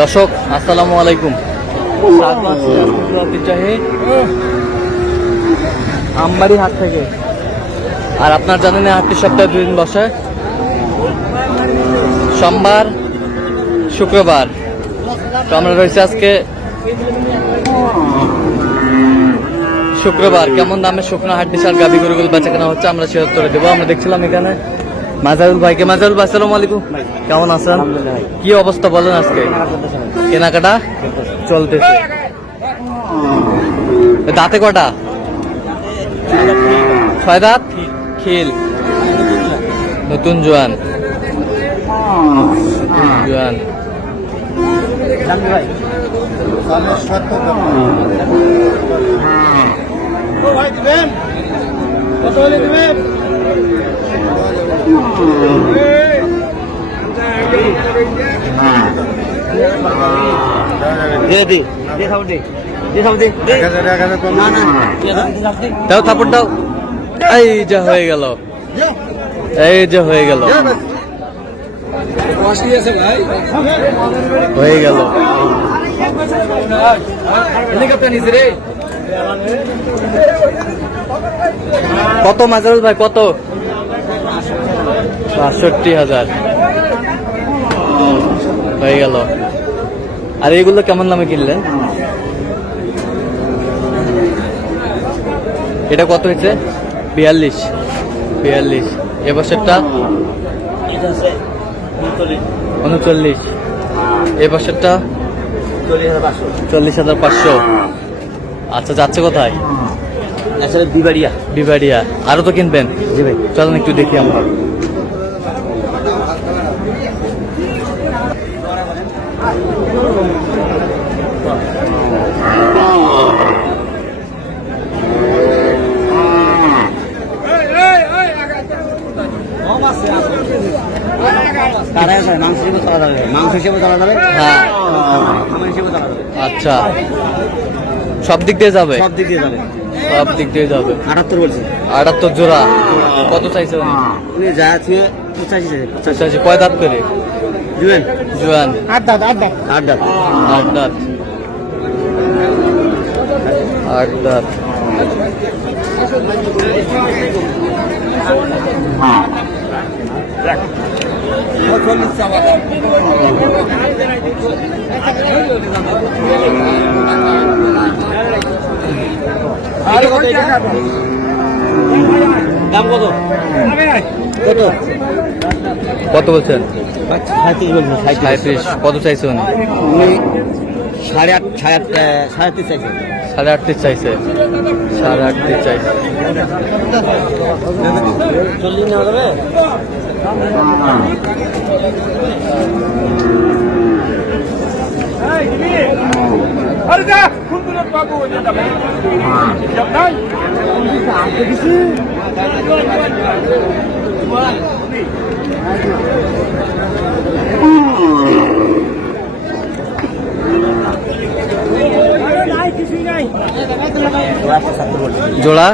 দর্শক আসসালামু আলাইকুম, আমবাড়ি হাট থেকে। আর আপনার জানেন হাটটি সপ্তাহে 2 দিন বসে, সোমবার শুক্রবার। তো আমরা রয়েছে আজকে শুক্রবার। কেমন দামে শুকনো হাট বিশাল গাভী গরুগুলো বেচা কেনা হচ্ছে আমরা সে উত্তরে দেবো। আমরা দেখছিলাম এখানে মাজারুল ভাইকে। মাজারুল ভাই আসসালামু আলাইকুম, কেমন আছেন? কি অবস্থা বলেন আজকে? কেনাকাটা চলতেছে। দাঁতে কটা? 6 দাঁত খিল, নতুন জোয়ান জোয়ান। দাও থাপড় দাও। এই যে হয়ে গেল, এই যে হয়ে গেল, হয়ে গেল। কত মাজারুল ভাই কত? ৬৫,০০০ হয়ে গেল। আর এইগুলো কেমন দামে কিনলেন? এটা কত হয়েছে? ৪২। এবছরটা ৩৯। এবছরটা ৪০,৫০০। আচ্ছা, যাচ্ছে কোথায়? বিবাড়িয়া। আরো তো কিনবেন? জি ভাই, চলেন একটু দেখি আমরা। আচ্ছা, সব দিক দিয়ে যাবে? সব দিক দিয়ে যাবে। 78 বলছে। 78 জোড়া। কত চাইছে উনি? কয় দাঁত করে? জোয়ান। 8 দাঁত। 8 দাঁত। দাম কত? কত বলছেন? 37। কত চাইছে উনি? 8.5 চাইছে। 8.5 চাইছে। 8.5 চাইছে। জলদি নেওয়া যাবে? জোড়া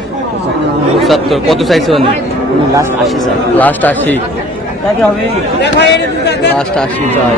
৭০। কত চাইছে উনি? লাস্ট ৮০ চাই। লাস্ট ৮০ চাই।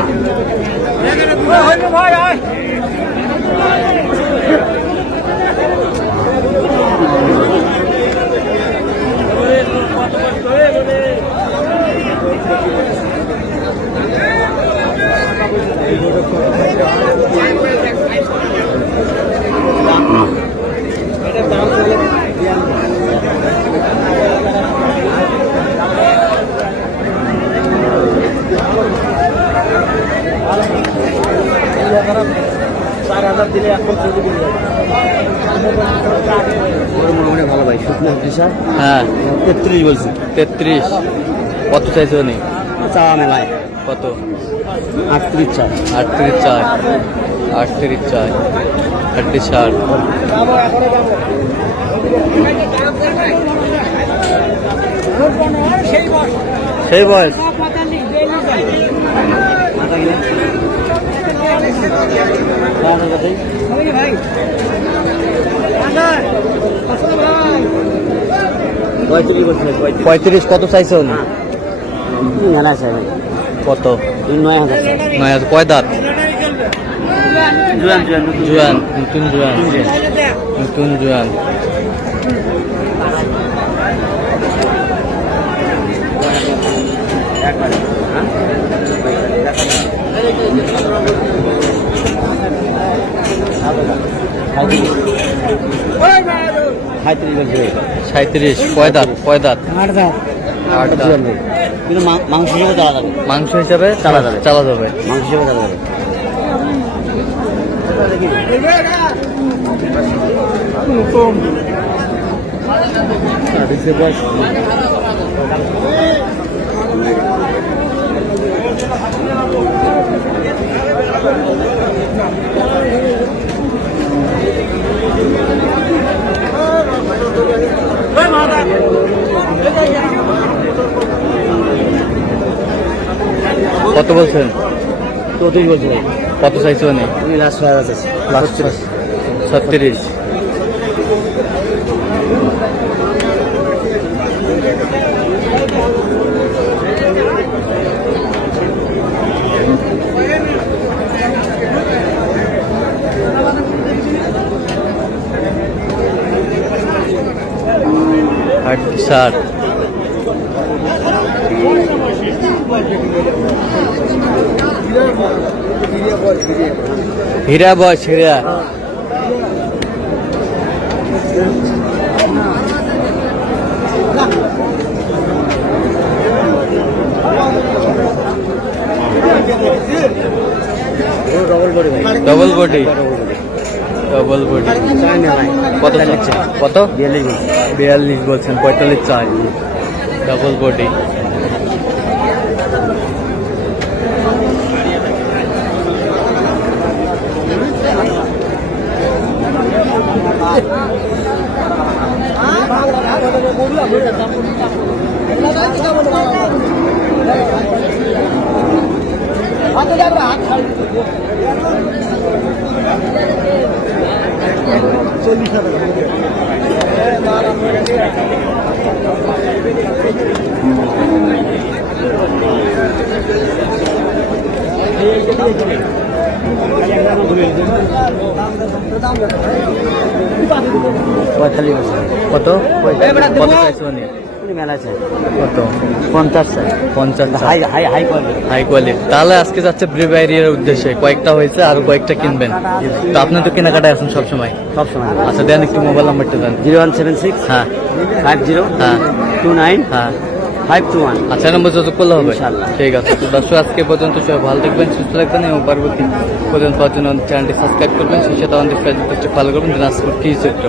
ভালো ভাই, হ্যাঁ 33 বলছি। 33। কত চাইছে উনি? চাওয়া মেলায় কত? 38 চাই। 38 চাই। 38 চাই। 38। সেই বয়স। পঁয়ত্রিশ। কত চাইছে উনি? কত? 9,000। কয় দাঁত? জুয়ান, নতুন জুয়ান, নতুন জুয়ান। সাঁত্রিশ, কয় দাঁত? কয় দাঁত? 8 দাঁত। কিন্তু মাংস হিসেবে চালা যাবে, মাংস হিসাবে চালা যাবে। চালা যাবে। মাংস হিসেবে চালা যাবে। কত বলছেন? তো তুই বলছি ভাই, কত চাইছো? নেই তুমি লাস্ট 36। ষাট, 60। হীরা বয়স, হীরা। ডবল বডি ভাই, ডবল বডি, ডবল বডি। কত চাচ্ছেন? কত? 42 বলছেন, 45 চাই। Double body. কত? কত চাইছো? মেলা আছে কত? 50 চাই। 50 high high high quality. High quality. তাহলে আজকে যাচ্ছে ব্রিভাইরিয়ার উদ্দেশ্যে, কয়েকটা হয়েছে, আরো কয়েকটা কিনবেন। তো আপনি তো কেনাকাটায় আছেন সবসময়। সবসময়। আচ্ছা দেন একটু মোবাইল নাম্বারটা দেন। 0176 হ্যাঁ 50 হ্যাঁ 29 হ্যাঁ 521। আচ্ছা নম্বর যত করলে হবে। ইনশাআল্লাহ। ঠিক আছে। তো দর্শক আজকে পর্যন্ত সবাই ভালো থাকবেন, সুস্থ থাকবেন এবং পরবর্তী পর্যন্ত পাওয়ার জন্য চ্যানেলটি সাবস্ক্রাইব করবেন, সেই সাথে আমাদের ফেসবুক পেজটি ফলো করবেন দিনাজপুর কৃষি চিত্র।